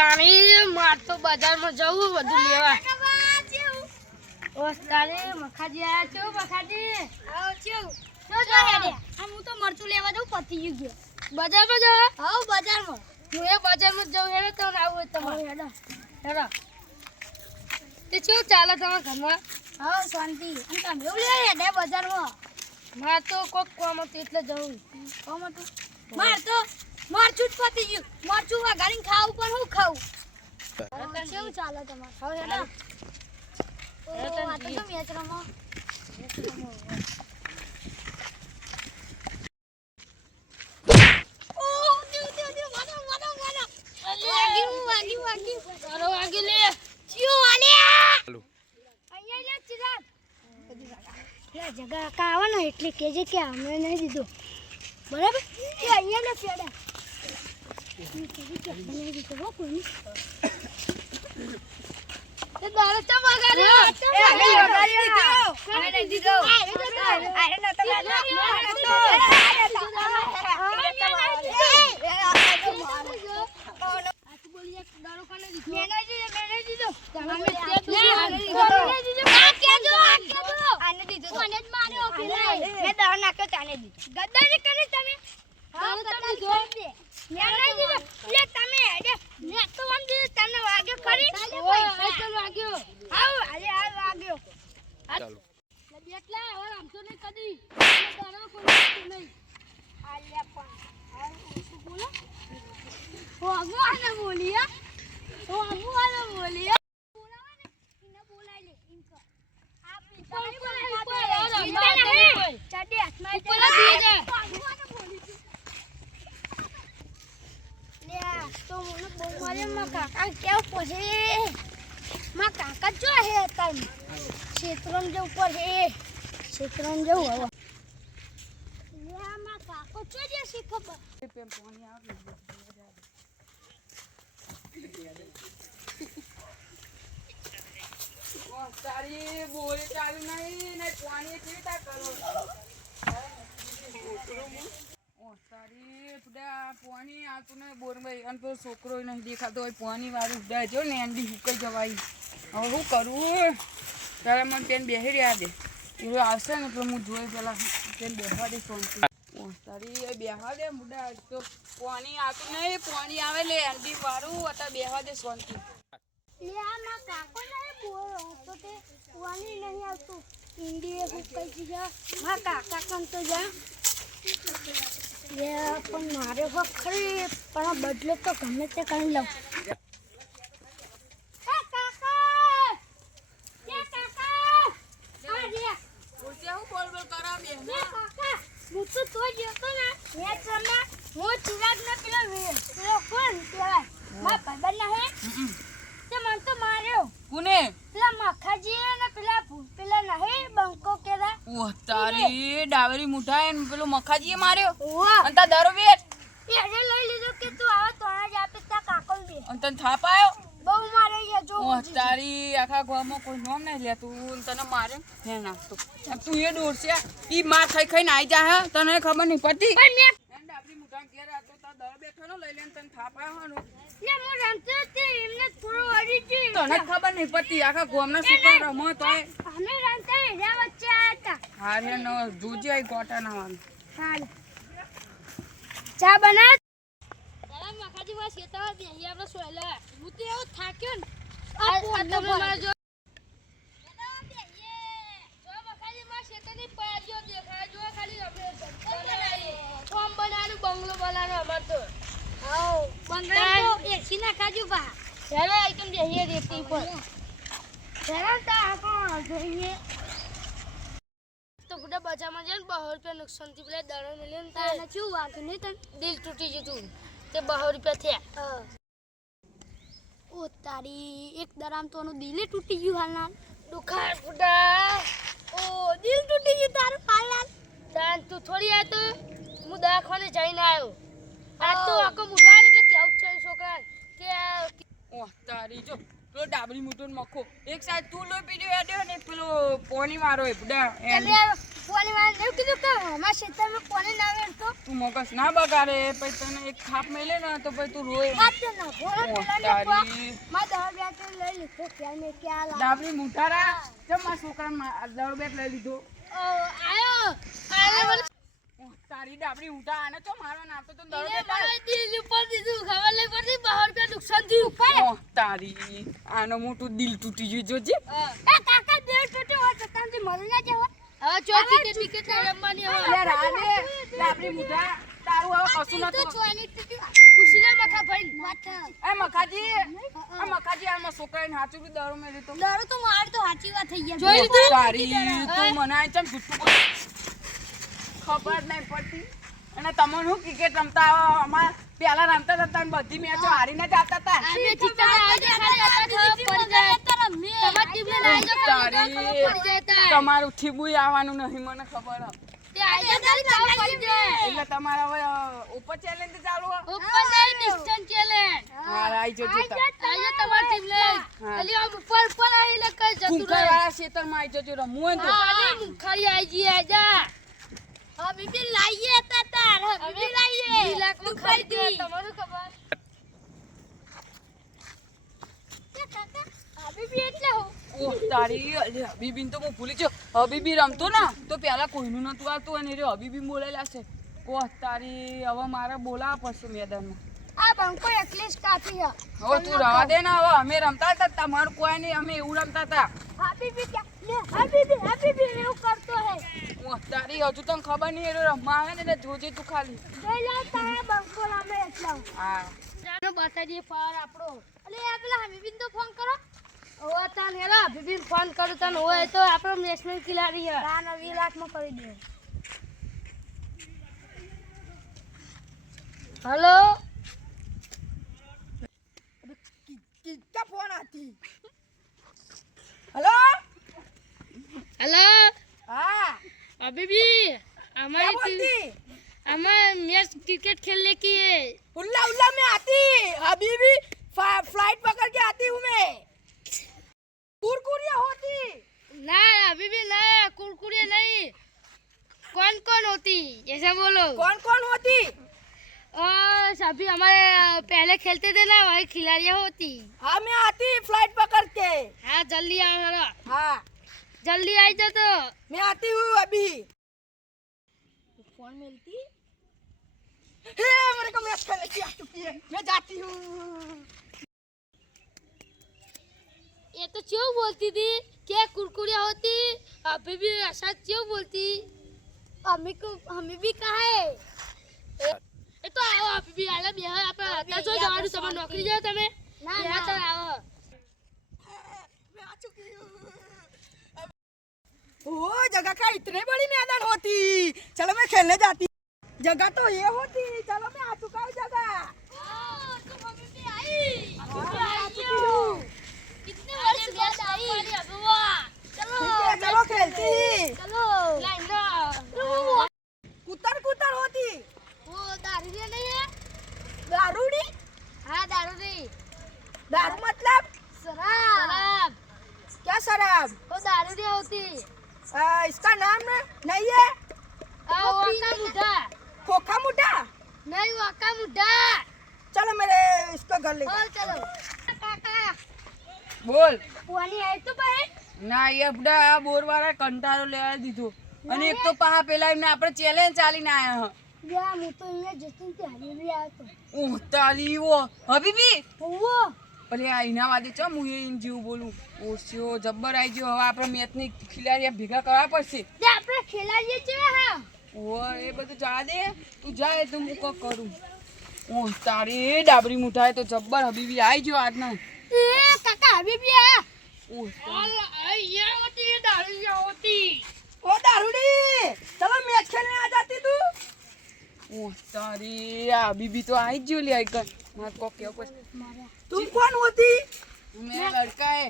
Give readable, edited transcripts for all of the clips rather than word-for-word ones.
તાણી માર તો બજારમાં જવું બધું લેવા. ઓસ્તારે મખાજી આયા છો મખાજી. આવો છો. શું જો હેડે? હું તો મરચું લેવા જઉં પતી ગયો. બજારમાં જાવ? હા બજારમાં. હું એ બજારમાં જઉં હેડે તો આવું તમારે હેડો. હેડો. તે શું ચાલે તમારા ઘરમાં? હા શાંતિ. અને તમે એવું લે હેડે બજારમાં? માર તો કોક કામ હતું એટલે જવું. કામ હતું? માર તો મરચું જ પતી ગયું. મરચું વઘારીને ખાવું પણ હું ખાવું? કેવું ચાલે તમારે? હવે હેડો. આ તો મેચ રમો. જગા કા આવે ને એટલે કેજે કે અમે નહીં દીધો બરાબર કે અહીંયા ને પેડા નહીં દીધો હો કોઈ તે દારૂ ચા વગાડ્યો અમે નહીં દીધો આરે ન તો બોલીએ દારૂ કાને દીધો મેને દીધો તમે આને દીધો મને જ માર્યો પેલા મે દાવ નાખ્યો ચાને દીધો ગદ્દારી કરી તમે હા તમે જો મે નહીં દીધો લે તમે હેડે મે તો આમ દીધો તમને વાગ્યો ખરી ઓય તો વાગ્યો આવ અરે આ વાગ્યો ચાલો બેટલા હવે આમ તો નહીં કદી દારો કોઈ નહીં આલ્યા પણ શું બોલો ઓ આને બોલિયા ઓ આને બોલિયા બોલાવા ને ઇને બોલાઈ લે ઇનકો કાકા જો હે તમ ક્ષેત્રમ જે ઉપર હે ક્ષેત્રમ જવું હવે માં કાકો જો જે શી ખબર પાણી આવે તારી બોલે ચાલુ નહીં ને પાણી કેતા કરો તારી ફુડા પાણી આવતું ને બોરભાઈ અને તો છોકરો નહીં દેખાતો હોય પાણી વાળું ઉડા જો ને એન્ડી હુકાઈ જવાય હવે શું કરું તારે મને પેન બેસી રહ્યા દે એ આવશે ને તો હું જોઈ પેલા પેન બેસવા દે શાંતિ તારી બેસવા દે મુડા તો પાણી આવતું નહીં પાણી આવે લે એન્ડી વાળું અત્યારે બેસવા દે શાંતિ માં કાકો નહીં બોલ તો તે પાણી નહીં આવતું ઇન્ડિયા હુકાઈ ગયા માં કાકા કન તો જા પણ મારે ખરી પણ બદલે તો ગમે તે કરી લઉં તારી ડાવરી મુઠાય ને પેલો મખાજીએ માર્યો અને તા દારૂ વેચ એને લઈ લીધો કે તું આવા તોણા જ આપે તા કાકોલ બે અને તને થાપ આયો બહુ મારે જો તારી આખા ગામમાં કોઈ નામ નહીં લેતું તને મારે હે ના તું એ દોરશે ઈ માર ખાઈ ખાઈને આઈ જા હે તને ખબર નહીં પડતી પણ મે ડાબરી મુઠા ઘેર આતો તા દર બેઠો નો લઈ લેન તને થાપ આયો ને લે મો રમતે તે એમને થોડો અડી જી તને ખબર નહીં પડતી આખા ગામના સુપર રમો તોય અમે રમતે રે વચ્ચે આતા હારે નો જોજે આઈ ગોટા ના વાન હાલ ચા બના તારા મખાજી માં શેતા બેહી આપણે સોયલા હું તો એવો થાક્યો ને આ તમે માર જો જો મખાજી માં શેતા ની પાજો દેખાય જો ખાલી આપણે ફોર્મ બનાવવાનું બંગલો બનાવવાનો અમાર તો આવ બંગલો તો એસી ના ખાજુ બા ચાલો આઈટમ બેહી રેતી પર ચાલો તા આપો જોઈએ તો ગુડા બજારમાં જઈને 200 રૂપિયા નુકસાન થી પેલા દાણા મળ્યો ને તાને શું વાગ્યું નહીં તને દિલ તૂટી જતું તે 200 રૂપિયા થયા ઓ તારી એક દરામ તો નું દિલે તૂટી ગયું હાલના દુખાર ગુડા ઓ દિલ તૂટી ગયું તારું હાલના તાન તું થોડી આ તો હું દવાખાને જઈને આવ્યો આ તો આકો મુઢાર એટલે કેવું છે છોકરા કે ઓ તારી જો પેલો ડાબરી મૂઠો ને મખો એક સાઈડ તું લોહી પીડ્યો હેડ્યો ને પેલો પોની મારો એ બુડા પોણી વાળા એવું કીધું કે અમારા ખેતરમાં પોણી ના વેરતો તું મગજ ના બગાડે પછી તને એક થાપ મેલે ને તો પછી તું રોય ખાતે ના ભોળો પેલા તારી માં દવા બેટ લઈ લીધો ક્યાં ને ક્યાં લા ડાબરી મૂઠારા ચમ આ છોકરા દળ બેટ લઈ લીધો આયો તારી ડાબરી ઉઠા આને તો મારો નામ તો દળ એને બેટ મને દિલ ઉપર દીધું ખબર લઈ પડતી 12 રૂપિયા નુકસાન થયું ઓહ તારી આનો મોટું દિલ તૂટી ગયું જોજે કાકા દિલ તૂટ્યો હોય તો તમને મળી ના જવા હવે ચોથી ટિકિટ રમવાની હવે લે રાને ડાબરી મૂઠા તારું હવે કશું નતું પૂછીને મખા ભાઈ માથા એ મખાજી આમાં છોકરાને હાચું બી દરો મેલી તો ડરો તો માર તો સાચી વાત થઈ ગયા જોઈ લીધું તારી તું મનાય ચમ જુઠ્ઠું બોલ ખબર નહીં પડતી અને તમને હું ક્રિકેટ રમતા અમાર પેલા રમતા હતા ને બધી મેચો હારીને જ આવતા હતા અમે જીતતા આવજે ખાલી હતા પડી જાય તમારી ટીમને ના આવજો તમારું થીબુય આવવાનું નહીં મને ખબર તે આઈ જાય તારી તાવ પડી જાય એટલે તમારા હવે ઉપર ચેલેન્જ ચાલુ ઉપર નહીં ડિસ્ટન્સ ચેલેન્જ હા આઈ જજો આઈ જાય તમારી ટીમ લે ખાલી આમ ઉપર આઈ લે કઈ જતું કુંકર વાળા ખેતરમાં આઈ જજો રમવું હોય ને તો ખાલી મુખારી આઈ જી આજા હા બીબી લાઈએ તાર બીબી લાઈએ 2 લાખ નું ખરીદી તમારું ખબર કે કાકા બીબી એટલે હો ઓહ તારી હબીબીન તો હું ભૂલી ગયો હબીબી રમતો ને તો પેલા કોઈનું નતું આવતું અને રે હબીબી બોલેલા છે ઓહ તારી હવે મારે બોલાવવા પડશે મેદાનમાં આ બંકો એકલીસ કાફી હે હવે તું રવા દે ને હવે અમે રમતા હતા તમારું કોઈ નહીં અમે એવું રમતા હતા હબીબી કે લે હબીબી એવું કરતો હે ઓહ તારી હજુ તને ખબર નહીં એ રમવા આવે ને એટલે જોજે તું ખાલી જોઈ લે તારા બંકો રામે એટલા હા જાનો બતાડીએ પાર આપણો અલે આ પેલા હબીબીને તો ફોન કરો ઓ તાન હેલા હબીબીને ફોન કરું તને હોય તો આપણો નેશનલ ખિલાડી હે ના 20 લાખ માં કરી દે हेलो किसका फोन आती हेलो हेलो हाँ अभी भी हमारी मैच क्रिकेट खेलने की है उल्ला उल्ला में आती अभी भी फ्लाइट पकड़ के आती हूँ मैं कुरकुरिया होती ना अभी भी ना कुरकुरे नहीं कौन कौन होती ऐसा बोलो कौन कौन होती सभी हमारे पहले खेलते थे ना वही खिलाड़ियाँ होती हाँ मैं आती फ्लाइट पकड़ के हाँ जल्दी आओ हमारा हाँ जल्दी आई जा तो मैं आती हूँ अभी फोन मिलती मेरे को मैच खेलने की आ चुकी है मैं जाती हूँ ये तो क्यों बोलती थी क्या कुरकुरिया होती अभी भी ऐसा क्यों बोलती हमें भी कहा है એ તો આવો આપી બી આલે બે આપણે હતા જો જવાનું તમે નોકરી જાવ તમે ના ના તો આવો मैं आ चुकी हूँ ओ जगह का इतने बड़ी मैदान होती चलो मैं खेलने जाती जगह तो ये होती चलो मैं आ चुका हूँ जगह तुम हमें भी आई आ चुकी हूँ कितने बड़े मैच आई चलो चलो खेलती चलो लाइन कुतर कुतर होती वो दारू नहीं है दारूडी हाँ दारू नहीं दारू मतलब शराब क्या शराब वो दारू नहीं होती इसका नाम नहीं है वाका मुद्दा खोखा मुठा नहीं वाका मुद्दा चलो मेरे इसको घर ले और चलो काका बोल પાણી આય તો ભાઈ ના એ બડા બોર વાળા કંટાળો લેવા દીધો અને એક તો પાહા પેલા એમને આપણે ચેલેન્જ ચાલીને આયા હ યા હું તો અહીંયા જતી ત્યાં હબીબી આવતો ઓહ તારી ઓ હબીબી ઓવો અરે આ એના વાદે ચમ હું એમ જેવું બોલું ઓસ્યો જબ્બર આવી ગયો હવે આપણે મેચની ખિલાડીયા ભેગા કરવા પડશે તે આપણે ખેલાડીએ છે હા ઓ એ બધું જા દે તું જાય તો હું કોક કરું ઓહ તારી ડાબરી મુઠાય તો જબ્બર હબીબી આવી ગયો આજના એ કાકા હબીબી આ ઓહ ये होती है दारू ये होती ओ दारूडी चलो मैच खेलने आ जाती तू ओह तारी आ बीबी तो आई जो ले आई कर मार को क्या कुछ तुम कौन होती मेरा लड़का है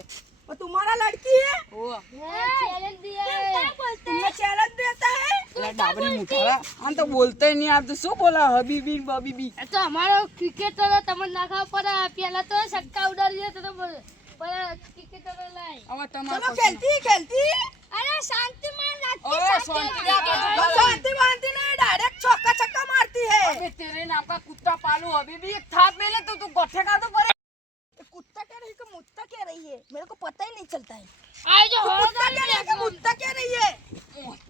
और तुम्हारा लड़की है ओ चैलेंज दिया है तुम्हें चैलेंज देता है अरे डाबरी मुठारा हम तो बोलते ही नहीं आप तो सो बोला हबीबी बबीबी तो हमारा क्रिकेट तो तमन नाखा पड़ा पहला तो छक्का उड़ा दिया तो पर क्रिकेट लाए હવે તમારે चलो खेलती अरे शांति मान ओए, शांति रखो, शांति मानती नहीं डायरेक्ट चौका छक्का मारती है अबे तेरे नाम का कुत्ता पालू अभी भी एक थाप मेले तो तू गोठे का तो पड़े कुत्ता कह रही है कि मुत्ता कह रही है मेरे को पता ही नहीं चलता है आए जो हो कुत्ता कह रही है कि मुत्ता कह रही है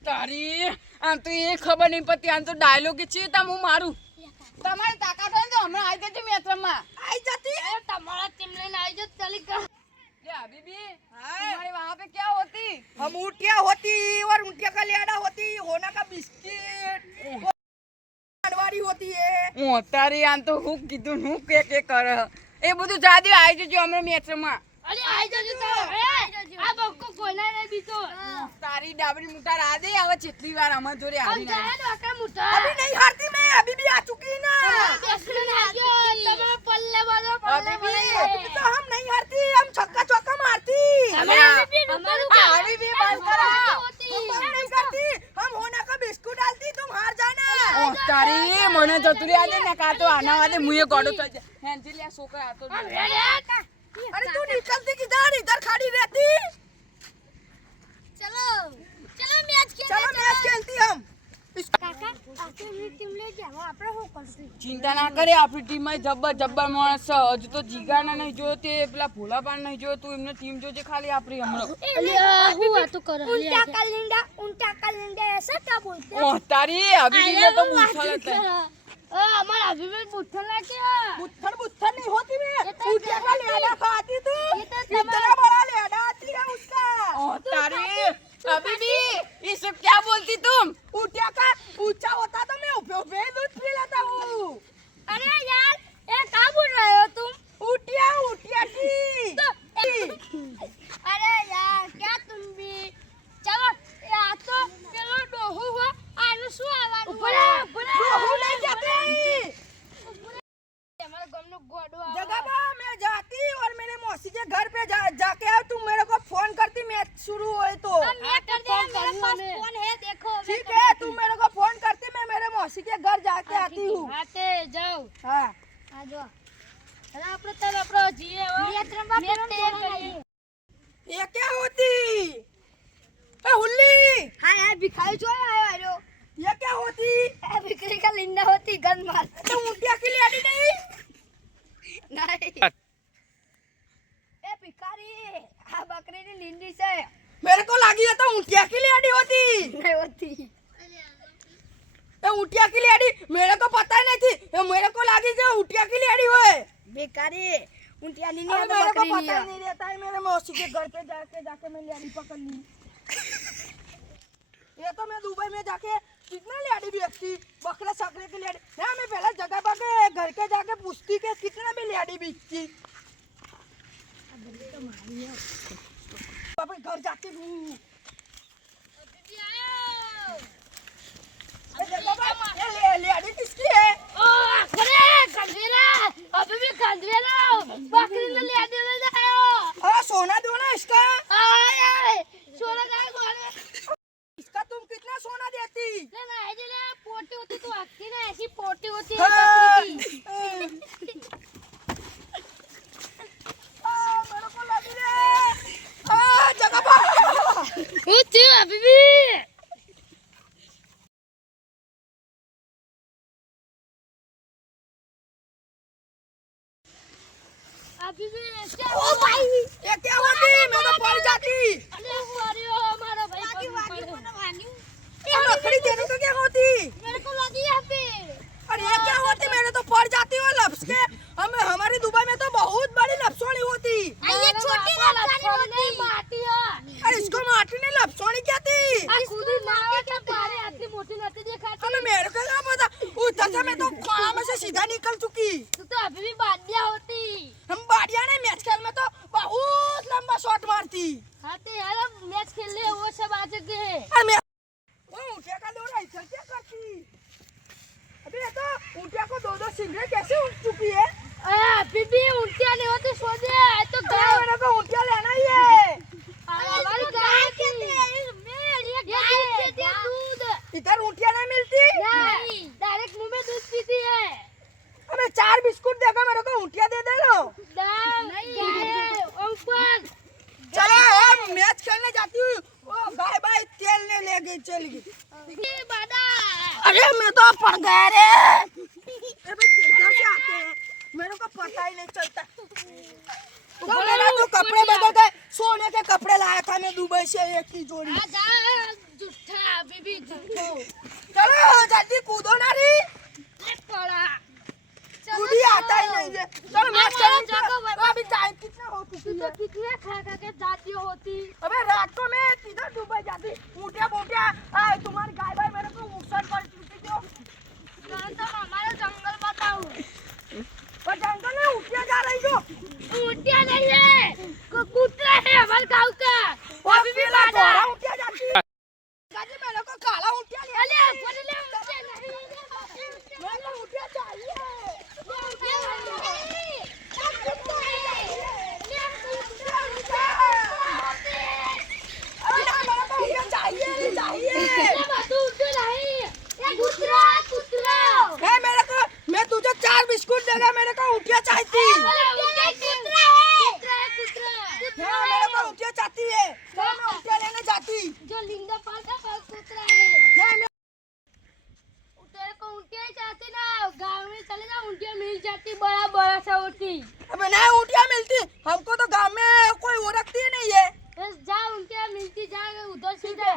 તારી આમ તો એ ખબર નહીં પડતી આમ તો ડાયલોગ છે તા હું મારું તમારી તાકાત હોય ને તો હમણાં આવી જજો મેચમાં आई जाती है अरे तुम्हारा टीम लेने आई जो चली कर ये हबीबी तुम्हारे वहाँ पे क्या होती हम ऊँटिया होती और ऊँटिया का लेड़ा होती होना का बिस्किट अनवारी होती है હું તારી આમ તો હું કીધું હું કે કરે એ બધું જાદી આવી જજો હમણાં મેચમાં अरे आई जो तो अब आपको कोना नहीं भी तो તારી ડાબરી મુટાર આ દે હવે જેટલી વાર અમાર જોડે हम હારી ના जाए तो आकर मुठा अभी नहीं हारती मैं अभी भी आ चुकी ना बेसने आ गयो तुम्हारा पल्ले वाला अभी भी अभी तो हम नहीं हारती हम छक्का चौका मारती हमारा अभी भी बंद करो हम बंद नहीं करती हम होना का बिस्कुट डालती तुम हार जाना ઓ તારી મને જતુરી આજે ને કા તો આના વાદે મુએ ગોડો થઈ જાય હેન્જી લે છોકરા આ તો अरे तू निकलती किधर इधर खड़ी रहती चलो चलो मैच खेल चलो मैच खेलती हम काका आके मेरी टीम ले जाओ આપણે શું કરશું ચિંતા ના કરે આપણી ટીમમાં જબ્બર માણસ છે હજુ તો જીગાના નહીં જોયો તે પેલા ભોલાપાન નહીં જોયો તું એમને ટીમ જોજે ખાલી આપણી હમણાં હું વાતો કરો उल्टा कलिंगा ऐसा क्या बोलते ઓ તારી હબીબીને તો પૂછલ હતા हमारा अभी भी बुठन लाके बुत्थर बुत्थर नहीं होती मैं ये तो ऊँटिया का लेड़ा खाती तू ये तो इतना बड़ा लेड़ा आती है उसका ओ तारी हबीबी ये सब क्या बोलती तुम ऊँटिया का ऊंचा होता तो मैं उपे दूध पी लेता हूँ अरे यार ये क्या बोल रहे हो तुम ऊँटिया की अरे यार क्या तुम भी चलो या तो चलो डोहू हो आनु सु आवानु रोहू नहीं जाती हमारे गांव में गोडो जगह पर मैं जाती और मेरे मौसी के घर पे जाके आओ तुम मेरे को फोन करती मैच शुरू होए तो मैं कर दे मेरे पास फोन है देखो ठीक है तुम मेरे को फोन करती मैं मेरे मौसी के घर जाके आती हूँ आते जाओ हाँ आ जाओ अरे આપણે તો આપણો જીએ હો મેચ રમવા ये क्या होती ए हुल्ली हां यार भिखारी जो आयो ये क्या होती ए भिखारी का लिंडा होती गन मार तो ऊँटिया की लेडी नहीं नहीं ए भिखारी आ बकरी की लिंडी से मेरे को लगी है तो ऊँटिया की लेडी होती नहीं होती ये ऊँटिया की लेडी मेरे को पता ही नहीं थी ये मेरे को लगी जो ऊँटिया की लेडी होए भिखारी उनकी नहीं अरे है तो मेरे को बकरी पता नहीं ही है नहीं रहता है मेरे मौसी के घर पे जाके मैं लेडी पकड़ ली ये तो मैं दुबई में जाके कितना लेडी बेचती बकरे सकरे की लेडी यहाँ मैं पहले जगह पर के घर के जाके पूछती कि कितना भी लेडी बेचती पापा घर जाती हूँ ये लेडी किसकी है ओ अरे गंधेरा अभी भी गंधेरा बकरी ने ले दे जाओ हाँ सोना दो ना इसका आए सोना का गोले इसका तुम कितना सोना देती ले ना है ले पोटी होती तो आती ना ऐसी पोटी होती है हाँ। बकरी की मेरे को लगी रे जगह पर होती अभी भी अभी भी ओ भाई ये क्या होती मैं तो पड़ जाती अरे अरे ओ हमारा भाई ये लकड़ी देने को क्या होती मेरे को लगी यहाँ पे अरे ये क्या होती मेरे तो पड़ जाती वो लफ्स के हमारी दुबई में तो बहुत बड़ी लपसोनी होती ये छोटी लपसानी होती माटी है अरे इसको माटी ने लपसोनी क्या थी खुद ही नावे के पारे आती मोटी नती दिखाती अबे मेरे को क्या पता उधर से मैं तो खाना में से सीधा निकल चुकी तू तो अभी भी बादिया होती हम बाड़िया ने मैच खेल में तो बहुत लंबा शॉट मारती हाँ तो यार मैच खेल रहे वो सब आ चुके हैं अरे मैं वो ऊँटिया का दौड़ा ऐसा क्या करती अबे ये तो ऊँटिया को दो सिंगड़े कैसे उठ चुकी है अभी भी उल्टिया नहीं होती सो चल गई। ए बादा अरे मैं तो पड़ गया रे। अबे किधर से आते हैं मेरे को पता ही नहीं चलता। तो मेरा तो कपड़े बदल गए, सोने के कपड़े लाया था मैं दुबई से एक ही जोड़ी। आजा झूठा बीबी झूठो चलो जल्दी कूदो ना रे, ले पड़ा कूदी आता ही नहीं है। चलो मैं चलो अभी टाइम कितना हो तू चुकी तो है? कितने खा खा के जाती होती। अबे रात को मैं किधर दुबई जाती, ऊँटिया बोटिया तुम्हारी गाय भाई मेरे को नुकसान कर चुकी थी। तो हमारा जंगल बताओ। पर जंगल में ऊँटिया जा रही हो। ऊँटिया नहीं है, कुत्ता है हमारे गाँव का। अभी भी बाधा ऊँटिया जाती है। गाजी मेरे को काला ऊँटिया ले अरे पढ़ ले ऊँटिया नहीं, मेरे को ऊँटिया चाहिए। ऊँटिया नहीं, अरे मेरे को ऊँटिया चाहिए चाहिए। मेरे को मैं तुझे 4 बिस्कुट देगा, मेरे को ऊँटिया चाहिए। मेरे को ऊँटिया चाहती है, मैं ऊँटिया लेने जाती। जो लिंगा पालता है कुतरा है। तेरे को ऊँटिया ही चाहती ना, गाँव में चले जाओ ऊँटिया मिल जाती बड़ा बड़ा सा होती। अबे नहीं ऊँटिया मिलती हमको, तो गांव में कोई वो रखती ही नहीं है। बस जा ऊँटिया मिलती जाएगा उधर से जा।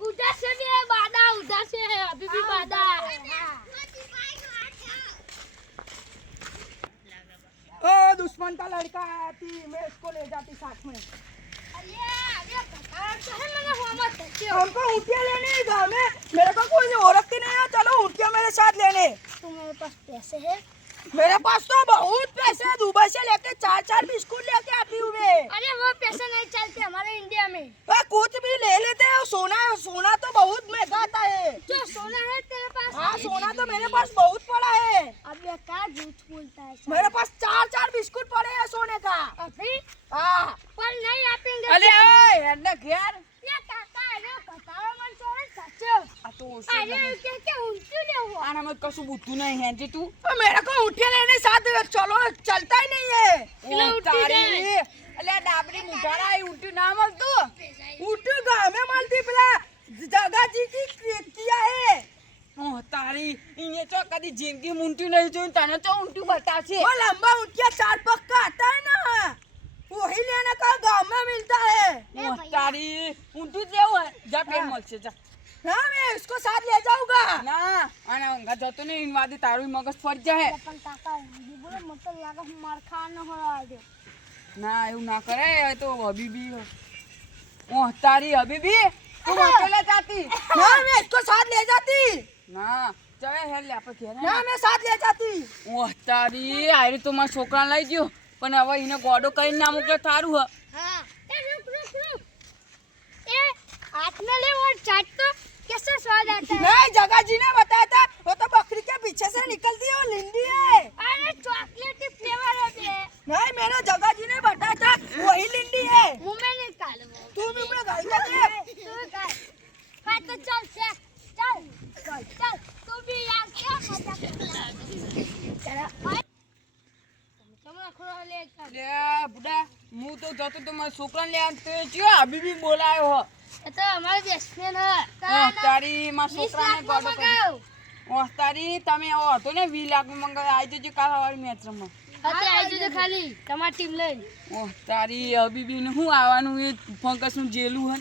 उधर से भी है बादा, उधर से है अभी भी बादा। ओ दुश्मन का लड़का आती, मैं इसको ले जाती साथ में। हमको ऊँटिया लेने है गाँव में, मेरे को कोई वो रखती नहीं है। चलो ऊँटिया मेरे साथ लेने। तुम्हारे पास पैसे है? मेरे पास तो बहुत पैसे है, दुबई से लेके 4 बिस्कुट लेके आती हूँ मैं। अरे वो पैसे नहीं चलते हमारे इंडिया में। कुछ भी ले लेते हैं, सोना तो बहुत महंगा आता है। जो सोना है तेरे पास? हाँ सोना तो मेरे पास बहुत पड़ा है। अब ये क्या झूठ बोलता है? मेरे पास 4 बिस्कुट पड़े हैं सोने का। अभी हाँ पर नहीं आप અલે ઓય હેડને ઘેર ये काका अरे कतारो मन छोड़े सच्चो। આ તો अरे क्या उल्टू ले हुआ। આનામાં કશું બુતું નહીં હેંજી તું तो मेरे को ऊँटिया लेने साथ चलो, चलता ही नहीं है। ઓ તારી અલે ડાબરી મુઢારા એ ઉલટી ના મળતું ऊँटी गाँव में मालती पिला जगा जी की किया है। ઓ તારી ઇને તો કદી જિંદગી ઊંટી નહીં જોઈ તને તો ઊંટી બતાશે वो लंबा ऊँटिया 4 पग का आता है ना, वही लेने का गाँव में मिलता है। ઓ તારી ઊંટી જ લેવું હોય જા પેન મળશે જા हाँ मैं इसको साथ ले जाऊंगा। ના આના ઊંઘા જતો નહીં ઇન વાદી તારું મગજ ફરી જાય अपन काका ये बोलो मतलब लगा मार खाना हो रहा है। ના એવું ના કરે એ તો હબીબી ઓ તારી હબીબી તું અકેલા જાતી ना मैं इसको साथ ले जाती। ના ચાલે હેડ લે આપણે ઘેર ना मैं साथ ले जाती। ઓ તારી આયરી તો મારા છોકરા લઈ ગયો પણ હવે એને ગોડો કરીને ના મોકલે તારું હ हाँ ए रुक रुक रुक ए हाथ में ले और चाट तो कैसे स्वाद आता है। नहीं जगा जी ने बताया था, वो तो बकरी के पीछे से निकलती है, वो लिंडी है। अरे चॉकलेटी फ्लेवर है ये। नहीं मेरा जगा जी ने बताया था वही लिंडी है। मुंह में निकाल वो। तू भी अपने घर का दे। तू कर हाँ तो चल चल चल चल तू भी यार क्या मजा चला तुम रखो ले चल। લે બુડા હું તો જતો તો મારા છોકરાને લે તે જો હબીબી બોલાયો હ ये तो हमारे बेस्टफ्रेंड है। ઓ તારી મારા 20 છોકરાને लाख ગોડો में કરી मंगाओ। ઓ તારી તમે આવો હતો ને 20 લાખ મંગાવે આવી જજો કાલ સવારે મેચ રમવા अरे आई जो खाली તમારી ટીમ લઈ। ઓ તારી હબીબીને હું આવવાનું એ ફંકસનું જેલું હન